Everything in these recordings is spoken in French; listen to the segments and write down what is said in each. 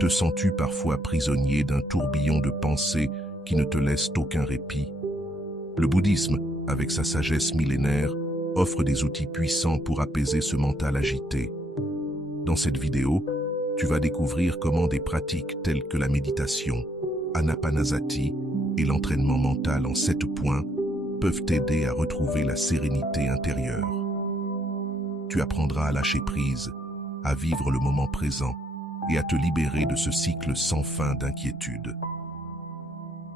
Te sens-tu parfois prisonnier d'un tourbillon de pensées qui ne te laisse aucun répit? Le bouddhisme, avec sa sagesse millénaire, offre des outils puissants pour apaiser ce mental agité. Dans cette vidéo, tu vas découvrir comment des pratiques telles que la méditation, Anapanasati et l'entraînement mental en 7 points peuvent t'aider à retrouver la sérénité intérieure. Tu apprendras à lâcher prise, à vivre le moment présent et à te libérer de ce cycle sans fin d'inquiétude.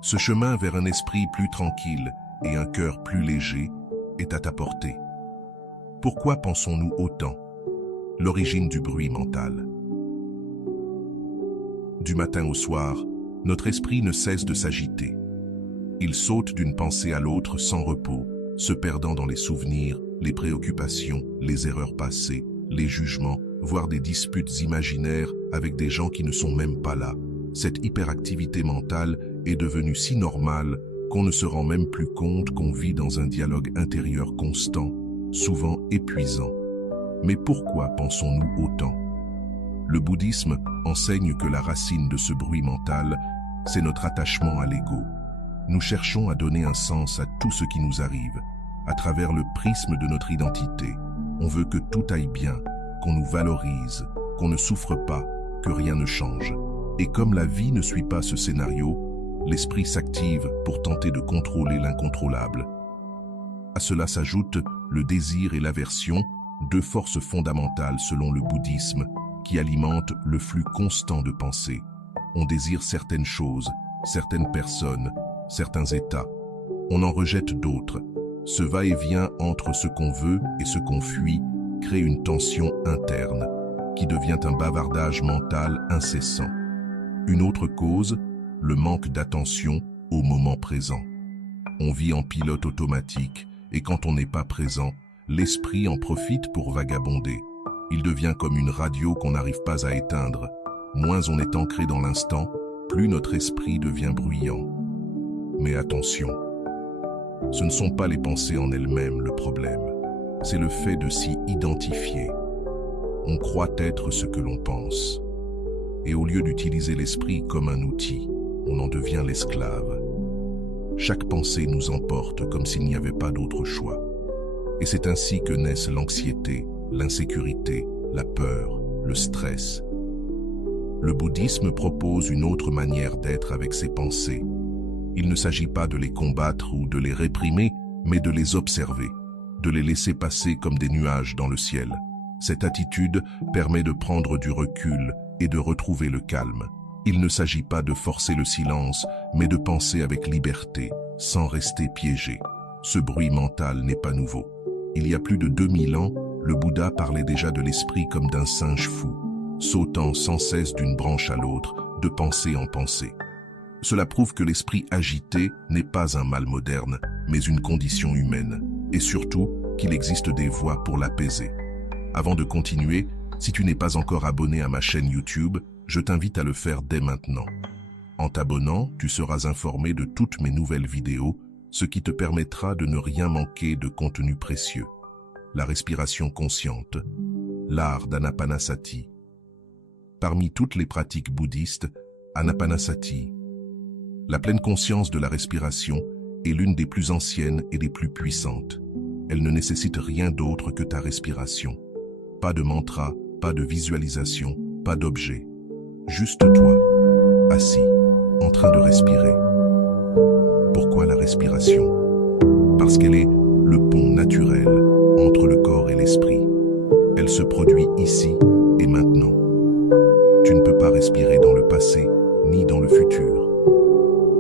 Ce chemin vers un esprit plus tranquille et un cœur plus léger est à ta portée. Pourquoi pensons-nous autant? L'origine du bruit mental. Du matin au soir, notre esprit ne cesse de s'agiter. Il saute d'une pensée à l'autre sans repos, se perdant dans les souvenirs, les préoccupations, les erreurs passées, les jugements, voire des disputes imaginaires avec des gens qui ne sont même pas là. Cette hyperactivité mentale est devenue si normale qu'on ne se rend même plus compte qu'on vit dans un dialogue intérieur constant, souvent épuisant. Mais pourquoi pensons-nous autant? Le bouddhisme enseigne que la racine de ce bruit mental, c'est notre attachement à l'ego. Nous cherchons à donner un sens à tout ce qui nous arrive, à travers le prisme de notre identité. On veut que tout aille bien, qu'on nous valorise, qu'on ne souffre pas, que rien ne change. Et comme la vie ne suit pas ce scénario, l'esprit s'active pour tenter de contrôler l'incontrôlable. À cela s'ajoute le désir et l'aversion, 2 forces fondamentales selon le bouddhisme, qui alimentent le flux constant de pensée. On désire certaines choses, certaines personnes, certains états. On en rejette d'autres. Ce va-et-vient entre ce qu'on veut et ce qu'on fuit crée une tension interne, qui devient un bavardage mental incessant. Une autre cause, le manque d'attention au moment présent. On vit en pilote automatique, et quand on n'est pas présent, l'esprit en profite pour vagabonder. Il devient comme une radio qu'on n'arrive pas à éteindre. Moins on est ancré dans l'instant, plus notre esprit devient bruyant. Mais attention, ce ne sont pas les pensées en elles-mêmes le problème, c'est le fait de s'y identifier. On croit être ce que l'on pense. Et au lieu d'utiliser l'esprit comme un outil, on en devient l'esclave. Chaque pensée nous emporte comme s'il n'y avait pas d'autre choix. Et c'est ainsi que naissent l'anxiété, l'insécurité, la peur, le stress. Le bouddhisme propose une autre manière d'être avec ses pensées. Il ne s'agit pas de les combattre ou de les réprimer, mais de les observer, de les laisser passer comme des nuages dans le ciel. Cette attitude permet de prendre du recul et de retrouver le calme. Il ne s'agit pas de forcer le silence, mais de penser avec liberté, sans rester piégé. Ce bruit mental n'est pas nouveau. Il y a plus de 2000 ans, le Bouddha parlait déjà de l'esprit comme d'un singe fou, sautant sans cesse d'une branche à l'autre, de pensée en pensée. Cela prouve que l'esprit agité n'est pas un mal moderne, mais une condition humaine, et surtout qu'il existe des voies pour l'apaiser. Avant de continuer, si tu n'es pas encore abonné à ma chaîne YouTube, je t'invite à le faire dès maintenant. En t'abonnant, tu seras informé de toutes mes nouvelles vidéos, ce qui te permettra de ne rien manquer de contenu précieux. La respiration consciente, l'art d'Anapanasati. Parmi toutes les pratiques bouddhistes, Anapanasati, la pleine conscience de la respiration, est l'une des plus anciennes et des plus puissantes. Elle ne nécessite rien d'autre que ta respiration. Pas de mantra, pas de visualisation, pas d'objet. Juste toi, assis, en train de respirer. Pourquoi la respiration? Parce qu'elle est le pont naturel entre le corps et l'esprit. Elle se produit ici et maintenant. Tu ne peux pas respirer dans le passé, ni dans le futur.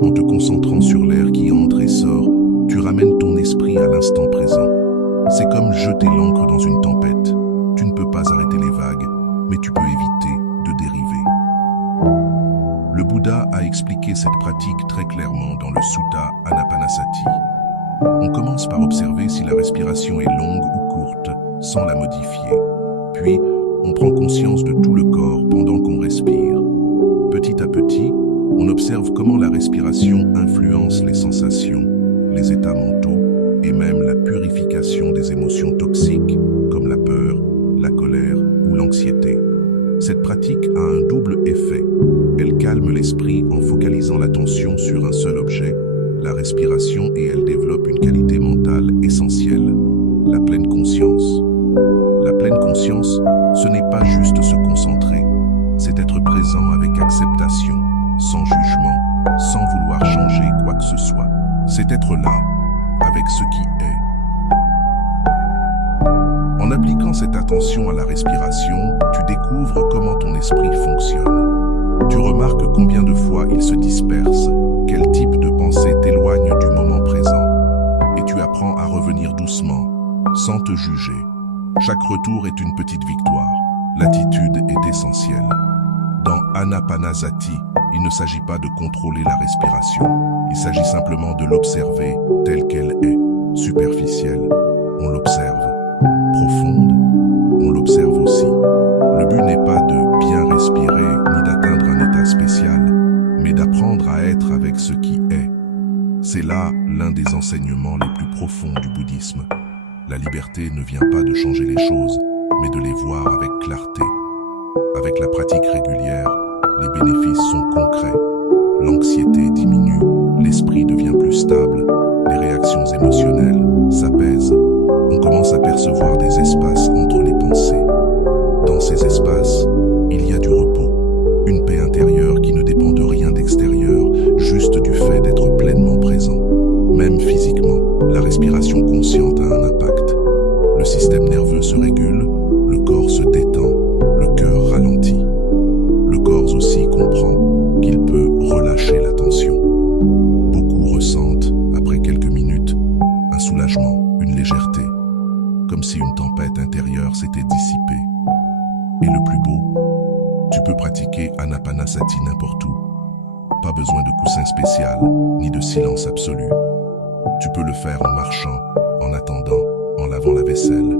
En te concentrant sur l'air qui entre et sort, tu ramènes ton esprit à l'instant présent. C'est comme jeter l'ancre dans une tempête. Tu ne peux pas arrêter les vagues, mais tu peux éviter de dériver. Le Bouddha a expliqué cette pratique très clairement dans le Sutta Anapanasati. On commence par observer si la respiration est longue ou courte, sans la modifier. Puis, on prend conscience de tout le corps pendant qu'on respire. Petit à petit, on observe comment la respiration influence les sensations, les états mentaux et même la purification des émotions toxiques comme la colère ou l'anxiété. Cette pratique a un double effet. l'esprit en focalisant l'attention sur un seul objet, la respiration, et elle développe une qualité mentale essentielle, la pleine conscience. La pleine conscience, ce n'est pas juste se concentrer, c'est être présent avec acceptation, sans jugement, sans vouloir changer quoi que ce soit. C'est être là, avec ce qui est. En appliquant cette attention à la respiration, tu découvres comment ton esprit fonctionne. Tu remarques combien de fois il se disperse, quel type de pensée t'éloigne du moment présent. Et tu apprends à revenir doucement, sans te juger. Chaque retour est une petite victoire. L'attitude est essentielle. Dans Anapanasati, il ne s'agit pas de contrôler la respiration. Il s'agit simplement de l'observer telle qu'elle est. Superficielle, on l'observe. Profonde, on l'observe aussi. Le but n'est pas de bien respirer ni d'atteindre un état spécial, mais d'apprendre à être avec ce qui est. C'est là l'un des enseignements les plus profonds du bouddhisme. La liberté ne vient pas de changer les choses, mais de les voir avec clarté. Avec la pratique régulière, les bénéfices sont concrets. L'anxiété diminue, l'esprit devient plus stable, les réactions émotionnelles s'apaisent. On commence à percevoir des espaces entre les pensées. Dans ces espaces, il y a du repos, une paix intérieure qui ne dépend de rien d'extérieur, juste du fait d'être pleinement présent. Même physiquement, la respiration consciente a un impact. Le système nerveux se régule, le corps se détend, le cœur ralentit. Le corps aussi comprend qu'il peut relâcher la tension. Beaucoup ressentent, après quelques minutes, un soulagement, une légèreté, comme si une tempête intérieure s'était dissipée. Et le plus beau, tu peux pratiquer Anapanasati n'importe où. Pas besoin de coussin spécial, ni de silence absolu. Tu peux le faire en marchant, en attendant, en lavant la vaisselle.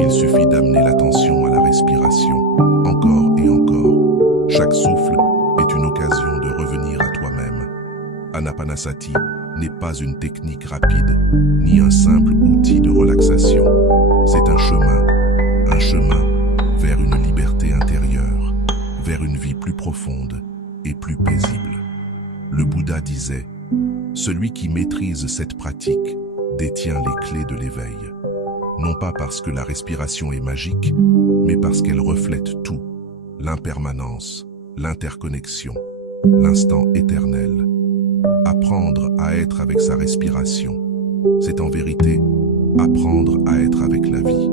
Il suffit d'amener l'attention à la respiration, encore et encore. Chaque souffle est une occasion de revenir à toi-même. Anapanasati n'est pas une technique rapide, ni un simple outil de relaxation. C'est un chemin vers une liberté intérieure, vers une vie plus profonde et plus paisible. Le Bouddha disait: celui qui maîtrise cette pratique détient les clés de l'éveil. Non pas parce que la respiration est magique, mais parce qu'elle reflète tout, l'impermanence, l'interconnexion, l'instant éternel. Apprendre à être avec sa respiration, c'est en vérité apprendre à être avec la vie.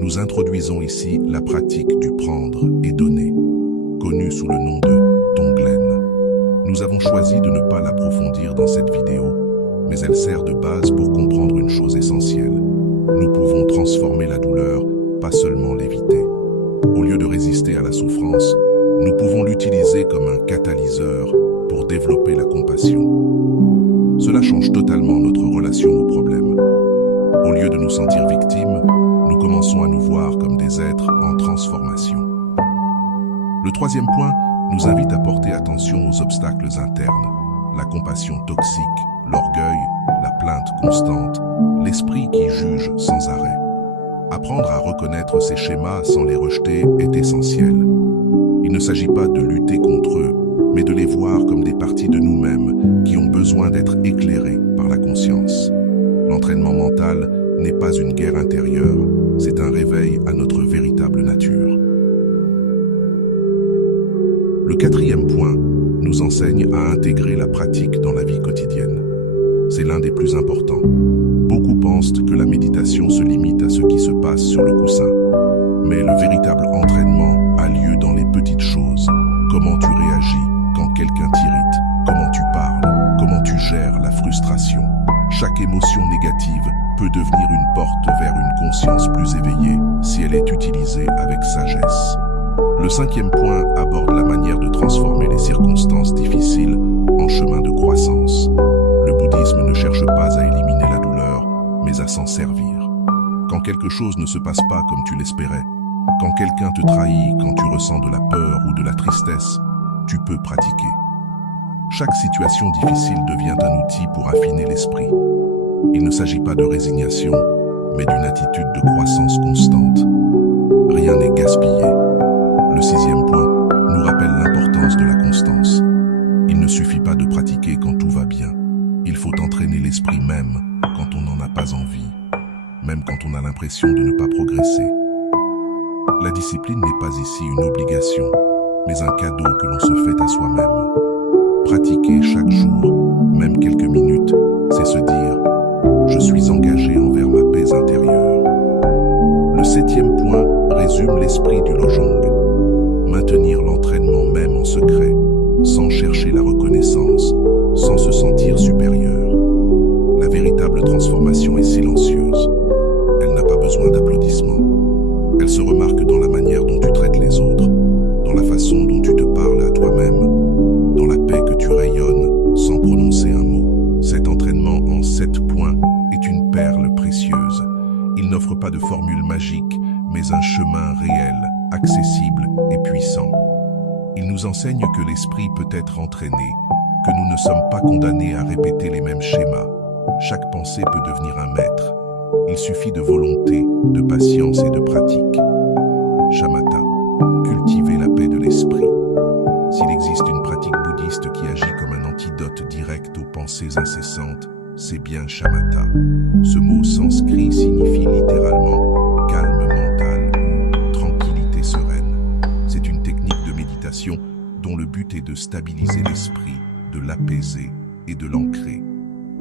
Nous introduisons ici la pratique du prendre et donner, connue sous le nom de Tonglen. Nous avons choisi de ne pas l'approfondir dans cette vidéo, mais elle sert de base pour comprendre une chose essentielle. Nous pouvons transformer la douleur, pas seulement l'éviter. Au lieu de résister à la souffrance, nous pouvons l'utiliser comme un catalyseur pour développer la compassion. Cela change totalement notre relation au problème. Au lieu de nous sentir victimes, nous commençons à nous voir comme des êtres en transformation. Le troisième point nous invite à porter attention aux obstacles internes, la compassion toxique, l'orgueil, la plainte constante, l'esprit qui juge sans arrêt. Apprendre à reconnaître ces schémas sans les rejeter est essentiel. Il ne s'agit pas de lutter contre eux, mais de les voir comme des parties de nous-mêmes qui ont besoin d'être éclairées par la conscience. L'entraînement mental n'est pas une guerre intérieure, c'est un réveil à notre véritable nature. Le quatrième point nous enseigne à intégrer la pratique dans la vie quotidienne. C'est l'un des plus importants. Beaucoup pensent que la méditation se limite à ce qui se passe sur le coussin. Mais le véritable entraînement a lieu dans les petites choses. Comment tu réagis quand quelqu'un t'irrite, comment tu parles, comment tu gères la frustration. Chaque émotion négative peut devenir une porte vers une conscience plus éveillée si elle est utilisée avec sagesse. Le cinquième point aborde la manière de transformer les circonstances difficiles en chemin de croissance. Le bouddhisme ne cherche pas à éliminer la douleur, mais à s'en servir. Quand quelque chose ne se passe pas comme tu l'espérais, quand quelqu'un te trahit, quand tu ressens de la peur ou de la tristesse, tu peux pratiquer. Chaque situation difficile devient un outil pour affiner l'esprit. Il ne s'agit pas de résignation, mais d'une attitude de croissance constante. Rien n'est gaspillé. Le sixième point nous rappelle l'importance de la constance. pas de pratiquer quand tout va bien. Il faut entraîner l'esprit même quand on n'en a pas envie, même quand on a l'impression de ne pas progresser. La discipline n'est pas ici une obligation, mais un cadeau que l'on se fait à soi-même. Pratiquer chaque jour, même quelques minutes, c'est se dire « Je suis engagé envers ma paix intérieure ». Le 7e point résume l'esprit du Lojong. Maintenir l'entraînement même en secret, sans chercher la reconnaissance, sans se sentir supérieur. La véritable transformation est silencieuse. Elle n'a pas besoin d'applaudissements. Elle se remarque dans la manière dont tu traites les autres, dans la façon dont tu te parles à toi-même, dans la paix que tu rayonnes sans prononcer un mot. Cet entraînement en 7 points est une perle précieuse. Il n'offre pas de formule magique, mais un chemin réel, accessible et puissant. Il nous enseigne que l'esprit peut être entraîné, que nous ne sommes pas condamnés à répéter les mêmes schémas. Chaque pensée peut devenir un maître. Il suffit de volonté, de patience et de pratique. Shamatha, cultiver la paix de l'esprit. S'il existe une pratique bouddhiste qui agit comme un antidote direct aux pensées incessantes, c'est bien Shamatha. Ce mot sanskrit signifie littéralement calme mental ou tranquillité sereine. C'est une technique de méditation dont le but est de stabiliser l'esprit, de l'apaiser et de l'ancrer.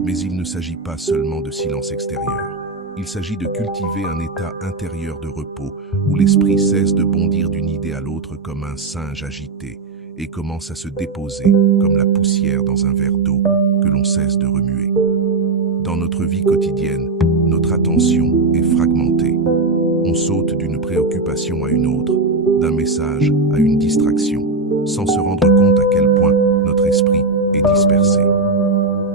Mais il ne s'agit pas seulement de silence extérieur. Il s'agit de cultiver un état intérieur de repos où l'esprit cesse de bondir d'une idée à l'autre comme un singe agité et commence à se déposer comme la poussière dans un verre d'eau que l'on cesse de remuer. Dans notre vie quotidienne, notre attention est fragmentée. On saute d'une préoccupation à une autre, d'un message à une distraction, sans se rendre compte à quel point notre esprit est dispersé.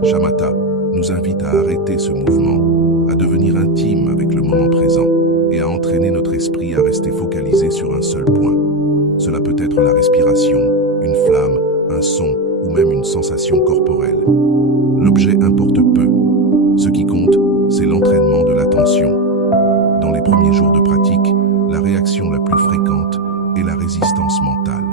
Shamatha nous invite à arrêter ce mouvement, à devenir intime avec le moment présent et à entraîner notre esprit à rester focalisé sur un seul point. Cela peut être la respiration, une flamme, un son ou même une sensation corporelle. L'objet importe peu. Ce qui compte, c'est l'entraînement de l'attention. Dans les premiers jours de pratique, la réaction la plus fréquente est la résistance mentale.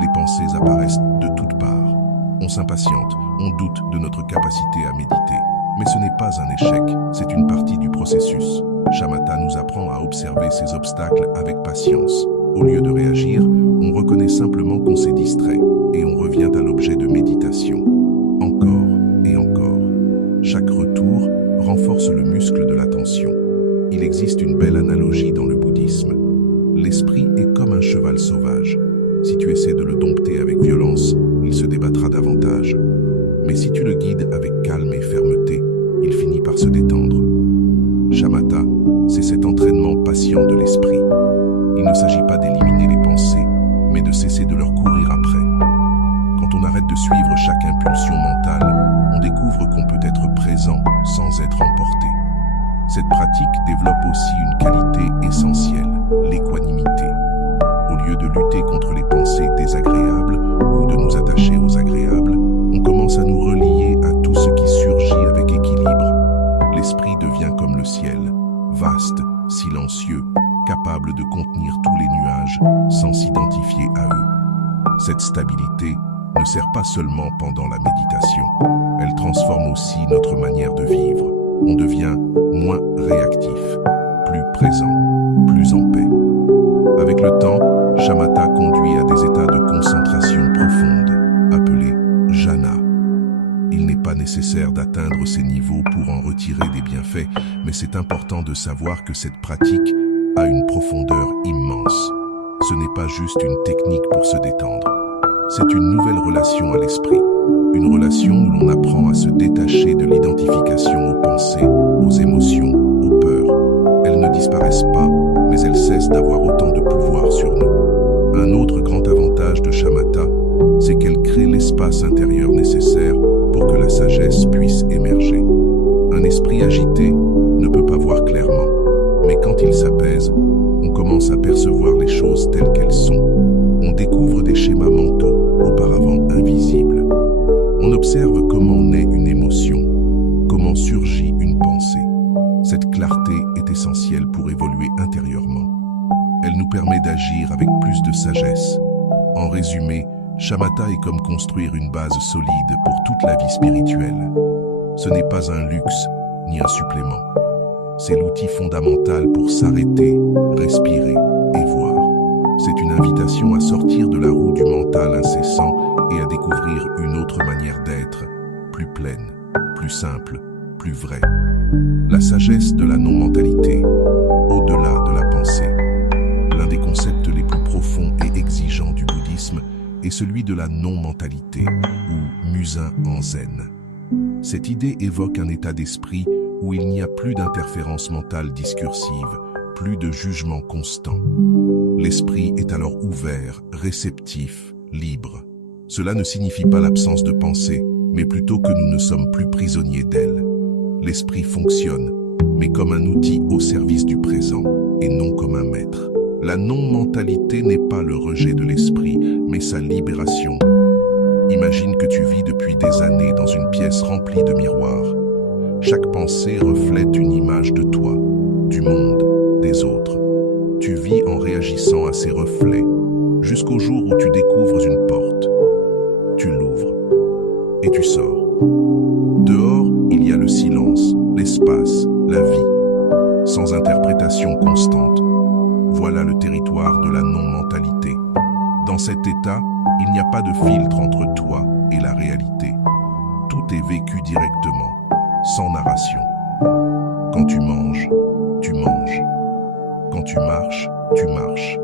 Les pensées apparaissent de toutes parts. On s'impatiente, on doute de notre capacité à méditer. Mais ce n'est pas un échec, c'est une partie du processus. Shamatha nous apprend à observer ces obstacles avec patience. Au lieu de réagir, on reconnaît simplement qu'on s'est distrait et on revient à l'objet de méditation. Encore et encore. Chaque retour renforce le muscle de l'attention. Il existe une belle analogie dans le bouddhisme. L'esprit est comme un cheval sauvage. Si tu essaies de le dompter avec violence, il se débattra davantage. Mais si tu le guides avec calme et fermeté, il finit par se détendre. Shamatha, c'est cet entraînement patient de l'esprit. Il ne s'agit pas d'éliminer les pensées, mais de cesser de leur courir après. Quand on arrête de suivre chaque impulsion mentale, on découvre qu'on peut être présent sans être emporté. Cette pratique développe aussi une qualité essentielle, l'équanimité. Au lieu de lutter contre les pensées désagréables ou de nous attacher aux agréables, on commence à nous relier à tout ce qui surgit avec équilibre. L'esprit devient comme le ciel, vaste, silencieux, capable de contenir tous les nuages sans s'identifier à eux. Cette stabilité ne sert pas seulement pendant la méditation, elle transforme aussi notre manière de vivre. On devient moins réactif, plus présent, plus en paix. Avec le temps, Shamatha conduit à des états de concentration profonde, appelés jhana. Il n'est pas nécessaire d'atteindre ces niveaux pour en retirer des bienfaits, mais c'est important de savoir que cette pratique a une profondeur immense. Ce n'est pas juste une technique pour se détendre. C'est une nouvelle relation à l'esprit. Une relation où l'on apprend à se détacher de l'identification aux pensées, aux émotions, aux peurs. Elles ne disparaissent pas, mais elles cessent d'avoir autant de pouvoir sur nous. Un autre grand avantage de Shamatha, c'est qu'elle crée l'espace intérieur nécessaire pour que la sagesse puisse émerger. Un esprit agité ne peut pas voir clairement, mais quand il s'apaise, on commence à percevoir les choses telles qu'elles sont. On découvre des schémas mentaux auparavant invisibles. On observe comment naît une émotion, comment surgit une pensée. Cette clarté est essentielle pour évoluer intérieurement. Elle nous permet d'agir avec plus de sagesse. En résumé, Shamatha est comme construire une base solide pour toute la vie spirituelle. Ce n'est pas un luxe ni un supplément. C'est l'outil fondamental pour s'arrêter, respirer et voir. C'est une invitation à sortir de la roue du mental incessant et à découvrir une autre manière d'être, plus pleine, plus simple, plus vraie. La sagesse de la non-mentalité, au-delà de la pensée. L'un des concepts les plus profonds et exigeants du bouddhisme est celui de la non-mentalité, ou musin en zen. Cette idée évoque un état d'esprit où il n'y a plus d'interférence mentale discursive, plus de jugement constant. L'esprit est alors ouvert, réceptif, libre. Cela ne signifie pas l'absence de pensée, mais plutôt que nous ne sommes plus prisonniers d'elle. L'esprit fonctionne, mais comme un outil au service du présent, et non comme un maître. La non-mentalité n'est pas le rejet de l'esprit, mais sa libération. Imagine que tu vis depuis des années dans une pièce remplie de miroirs. Chaque pensée reflète une image de toi, du monde, des autres. Tu vis en réagissant à ces reflets, jusqu'au jour où tu découvres une porte. Tu l'ouvres et tu sors. Dehors, il y a le silence, l'espace, la vie, sans interprétation constante. Voilà le territoire de la non-mentalité. Dans cet état, il n'y a pas de filtre entre toi et la réalité. Tout est vécu directement, sans narration. Quand tu manges, tu manges. Quand tu marches, tu marches.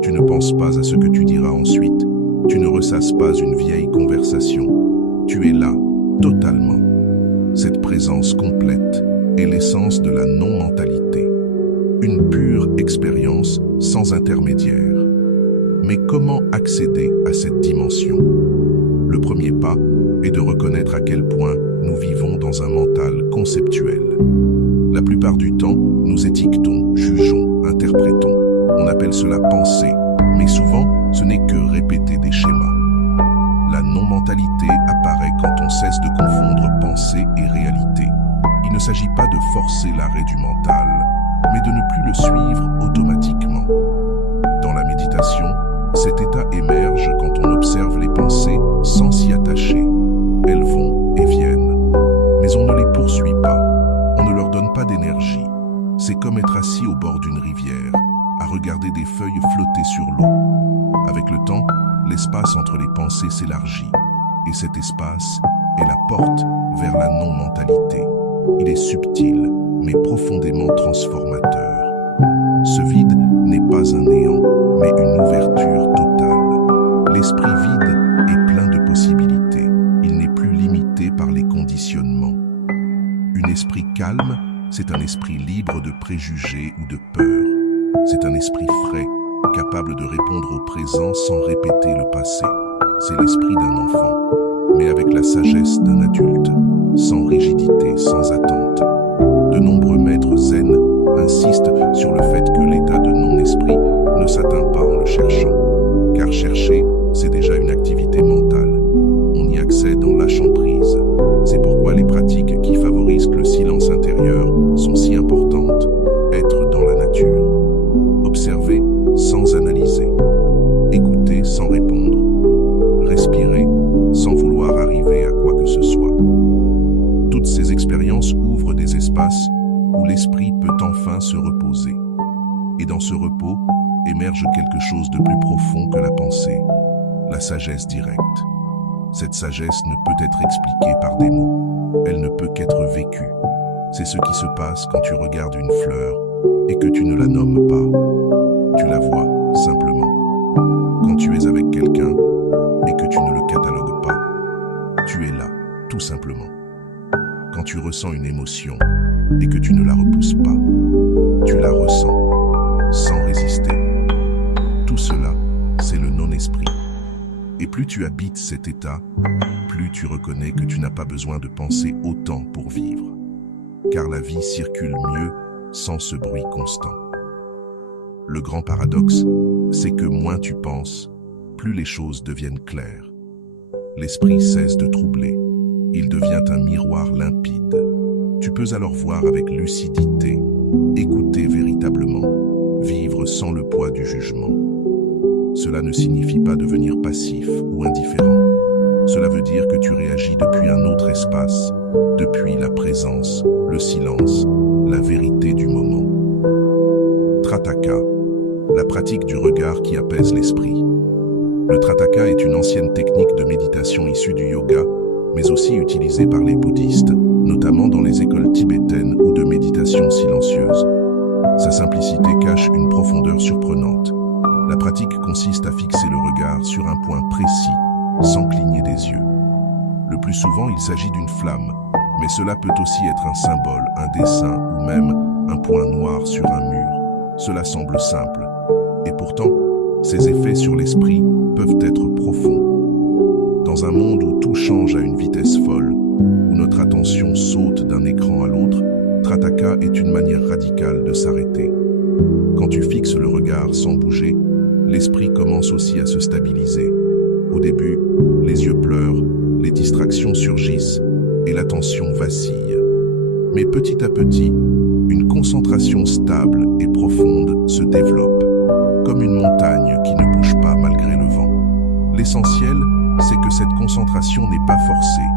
Tu ne penses pas à ce que tu diras ensuite. Tu ne ressasses pas une vieille conversation. Tu es là, totalement. Cette présence complète est l'essence de la non-mentalité. Une pure expérience sans intermédiaire. Mais comment accéder à cette dimension? Le premier pas est de reconnaître à quel point nous vivons dans un mental conceptuel. La plupart du temps, nous étiquetons, jugeons, interprétons. On appelle cela pensée, mais souvent, ce n'est que répéter des schémas. La non-mentalité apparaît quand on cesse de confondre pensée et réalité. Il ne s'agit pas de forcer l'arrêt du mental, mais de ne plus le suivre automatiquement. Dans la méditation, cet état émerge quand on observe les pensées sans s'y attacher. Elles vont et viennent, mais on ne les poursuit pas, on ne leur donne pas d'énergie. C'est comme être assis au bord d'une rivière, à regarder des feuilles flotter sur l'eau. Avec le temps, l'espace entre les pensées s'élargit, et cet espace est la porte vers la non-mentalité. Il est subtil, mais profondément transformateur. Ce vide n'est pas un néant, mais une ouverture totale. L'esprit vide est plein de possibilités. Il n'est plus limité par les conditionnements. Un esprit calme, c'est un esprit libre de préjugés ou de peurs. C'est un esprit frais, capable de répondre au présent sans répéter le passé. C'est l'esprit d'un enfant, mais avec la sagesse d'un adulte, sans rigidité, sans attente. De nombreux maîtres zen insistent sur le fait que l'état de non-esprit ne s'atteint pas en le cherchant, car chercher, c'est déjà une activité mentale. On y accède en lâchant prise. C'est pourquoi les pratiques qui favorisent le silence intérieur sont si importantes. Être dans la nature, observer sans analyser, écouter sans répondre, respirer sans vouloir arriver à quoi que ce soit. Toutes ces expériences ouvrent des espaces où l'esprit peut enfin se reposer. Et dans ce repos émerge quelque chose de plus profond que la pensée, la sagesse directe. Cette sagesse ne peut être expliquée par des mots, elle ne peut qu'être vécue. C'est ce qui se passe quand tu regardes une fleur et que tu ne la nommes pas. Tu la vois simplement. Quand tu es avec quelqu'un et que tu ne le catalogues pas, tu es là, tout simplement. Quand tu ressens une émotion et que tu ne la repousses pas, tu la ressens, sans résister. Tout cela, c'est le non-esprit. Et plus tu habites cet état, plus tu reconnais que tu n'as pas besoin de penser autant pour vivre. Car la vie circule mieux sans ce bruit constant. Le grand paradoxe, c'est que moins tu penses, plus les choses deviennent claires. L'esprit cesse de troubler. Il devient un miroir limpide. Tu peux alors voir avec lucidité, écouter véritablement, vivre sans le poids du jugement. cela ne signifie pas devenir passif ou indifférent. Cela veut dire que tu réagis depuis un autre espace, depuis la présence, le silence, la vérité du moment. Trataka, la pratique du regard qui apaise l'esprit. Le Trataka est une ancienne technique de méditation issue du yoga, mais aussi utilisée par les bouddhistes, notamment dans les écoles tibétaines ou de méditation silencieuse. Sa simplicité cache une profondeur surprenante. La pratique consiste à fixer le regard sur un point précis, sans cligner des yeux. Le plus souvent, il s'agit d'une flamme, mais cela peut aussi être un symbole, un dessin ou même un point noir sur un mur. Cela semble simple, et pourtant, ses effets sur l'esprit peuvent être profonds. Dans un monde où tout change à une vitesse folle, où notre attention saute d'un écran à l'autre, Trataka est une manière radicale de s'arrêter. Quand tu fixes le regard sans bouger, l'esprit commence aussi à se stabiliser. Au début, les yeux pleurent, les distractions surgissent et l'attention vacille. Mais petit à petit, une concentration stable et profonde se développe, comme une montagne qui ne bouge pas malgré le vent. L'essentiel, c'est que cette concentration n'est pas forcée.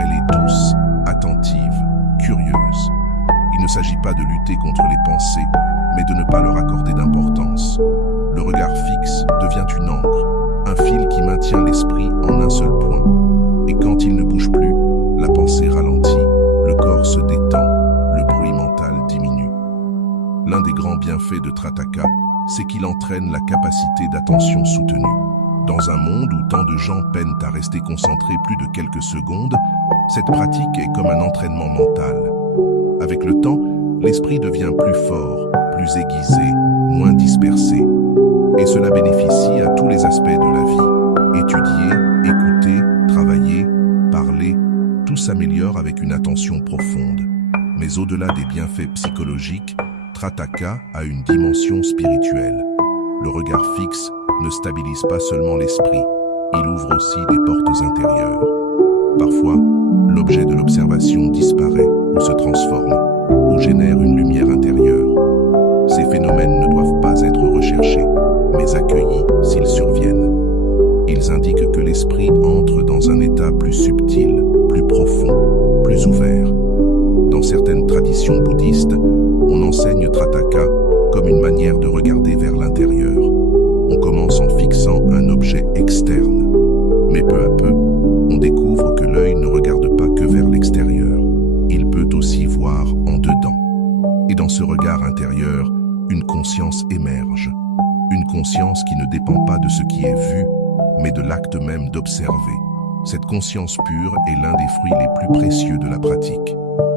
Elle est douce, attentive, curieuse. Il ne s'agit pas de lutter contre les pensées, mais de ne pas leur accorder d'importance. Le regard fixe devient une encre, un fil qui maintient l'esprit en un seul point. Et quand il ne bouge plus, la pensée ralentit, le corps se détend, le bruit mental diminue. L'un des grands bienfaits de Trataka, c'est qu'il entraîne la capacité d'attention soutenue. Dans un monde où tant de gens peinent à rester concentrés plus de quelques secondes, cette pratique est comme un entraînement mental. Avec le temps, l'esprit devient plus fort, plus aiguisé, moins dispersé. Et cela bénéficie à tous les aspects de la vie. Étudier, écouter, travailler, parler, tout s'améliore avec une attention profonde. Mais au-delà des bienfaits psychologiques, Trataka a une dimension spirituelle. Le regard fixe ne stabilise pas seulement l'esprit, il ouvre aussi des portes intérieures. Parfois, l'objet de l'observation disparaît ou se transforme, ou génère une lumière intérieure. Ces phénomènes ne doivent pas être recherchés, mais accueillis s'ils surviennent. Ils indiquent que l'esprit entre dans un état plus subtil, plus profond, plus ouvert. Dans certaines traditions bouddhistes, on enseigne Trataka comme une manière de regarder vers l'intérieur. On commence en fixant un objet externe, mais peu à peu, on découvre que l'œil ne regarde pas que vers l'extérieur. Il peut aussi voir en dedans. Et dans ce regard intérieur, une conscience émerge. Une conscience qui ne dépend pas de ce qui est vu, mais de l'acte même d'observer. Cette conscience pure est l'un des fruits les plus précieux de la pratique.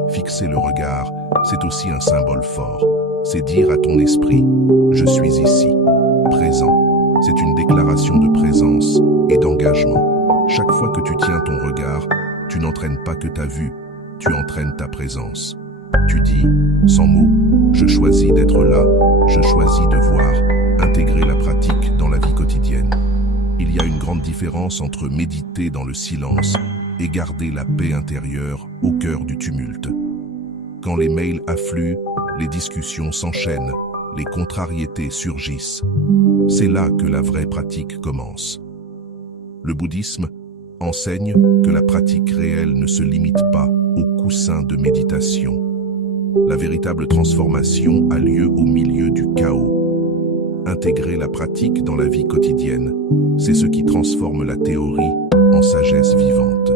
Fixer le regard, c'est aussi un symbole fort. C'est dire à ton esprit « Je suis ici, présent ». C'est une déclaration de présence et d'engagement. Chaque fois que tu tiens ton regard, tu n'entraînes pas que ta vue, tu entraînes ta présence. Tu dis, sans mots, je choisis d'être là, je choisis de voir, intégrer la pratique dans la vie quotidienne. Il y a une grande différence entre méditer dans le silence et garder la paix intérieure au cœur du tumulte. Quand les mails affluent, les discussions s'enchaînent, les contrariétés surgissent. C'est là que la vraie pratique commence. Le bouddhisme enseigne que la pratique réelle ne se limite pas au coussin de méditation. La véritable transformation a lieu au milieu du chaos. Intégrer la pratique dans la vie quotidienne, c'est ce qui transforme la théorie en sagesse vivante.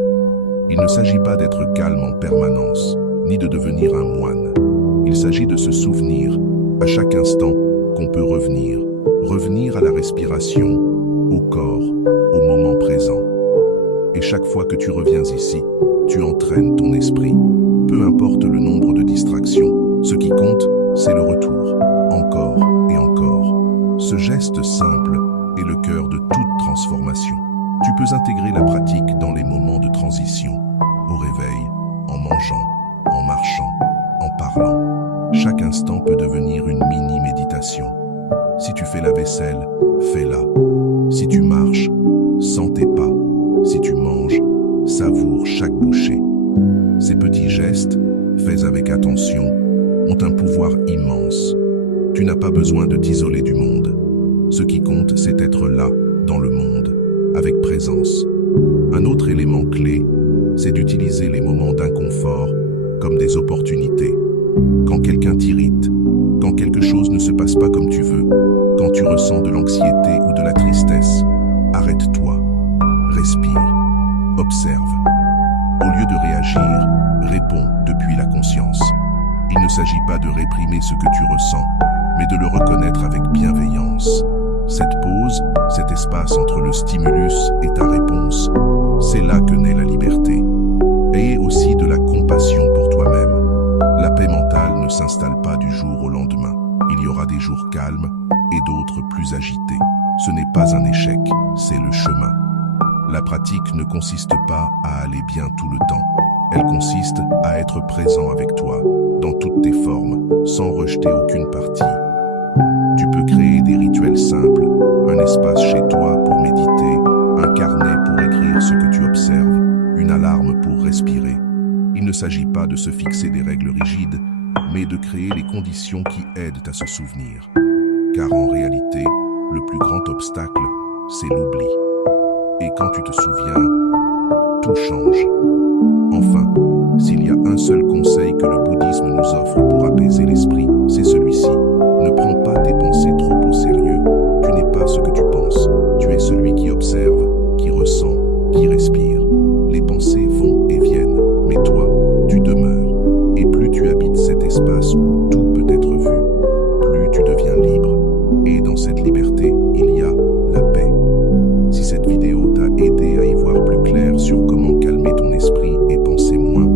Il ne s'agit pas d'être calme en permanence, ni de devenir un moine. Il s'agit de se souvenir, à chaque instant, qu'on peut revenir à la respiration, au corps, au moment présent. Et chaque fois que tu reviens ici, tu entraînes ton esprit. Peu importe le nombre de distractions, ce qui compte, c'est le retour, encore et encore. Ce geste simple est le cœur de toute transformation. Tu peux intégrer la pratique dans les moments de transition, au réveil, en mangeant, en marchant, en parlant. Chaque instant peut devenir une mini-méditation. Si tu fais la vaisselle, fais-la. Si tu marches, sens tes pas. Si tu manges, savoure chaque bouchée. Ces petits gestes, faits avec attention, ont un pouvoir immense. Tu n'as pas besoin de t'isoler du monde. Ce qui compte, c'est être là, dans le monde, avec présence. Un autre élément clé, c'est d'utiliser les moments d'inconfort comme des opportunités. Quand quelqu'un t'irrite, quand quelque chose ne se passe pas comme tu veux, quand tu ressens de l'anxiété ou de la tristesse, arrête-toi, respire, observe. Au lieu de réagir, réponds depuis la conscience. Il ne s'agit pas de réprimer ce que tu ressens, mais de le reconnaître avec bienveillance. Cette pause, cet espace entre le stimulus et ta réponse, c'est là que naît la liberté. Et aussi de la compassion pour toi-même. La paix mentale ne s'installe pas du jour au lendemain. Il y aura des jours calmes et d'autres plus agités. Ce n'est pas un échec, c'est le chemin. La pratique ne consiste pas à aller bien tout le temps. Elle consiste à être présent avec toi, dans toutes tes formes, sans rejeter aucune partie. Tu peux créer des rituels simples, un espace chez toi pour méditer, un carnet pour écrire ce que tu observes, une alarme pour respirer. Il ne s'agit pas de se fixer des règles rigides, mais de créer les conditions qui aident à se souvenir. Car en réalité, le plus grand obstacle, c'est l'oubli. Et quand tu te souviens, tout change. Enfin, s'il y a un seul conseil que le bouddhisme nous offre pour apaiser l'esprit, c'est celui-ci. Ne prends pas tes pensées trop au sérieux. Tu n'es pas ce que tu penses. Tu es celui qui observe, qui ressent, qui respire. Les pensées vont et viennent, mais toi, tu demeures. Et plus tu habites cet espace où tout peut être vu, plus tu deviens libre. Et dans cette liberté, il y a la paix. Si cette vidéo t'a aidé à y voir plus clair sur comment calmer ton esprit et penser moins,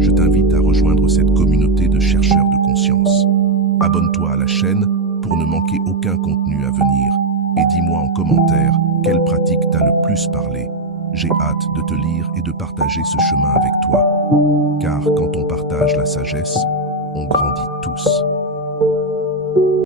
je t'invite à rejoindre cette communauté de chercheurs de conscience. Abonne-toi à la chaîne pour ne manquer aucun contenu à venir et dis-moi en commentaire quelle pratique t'a le plus parlé. J'ai hâte de te lire et de partager ce chemin avec toi. Car quand on partage la sagesse, on grandit.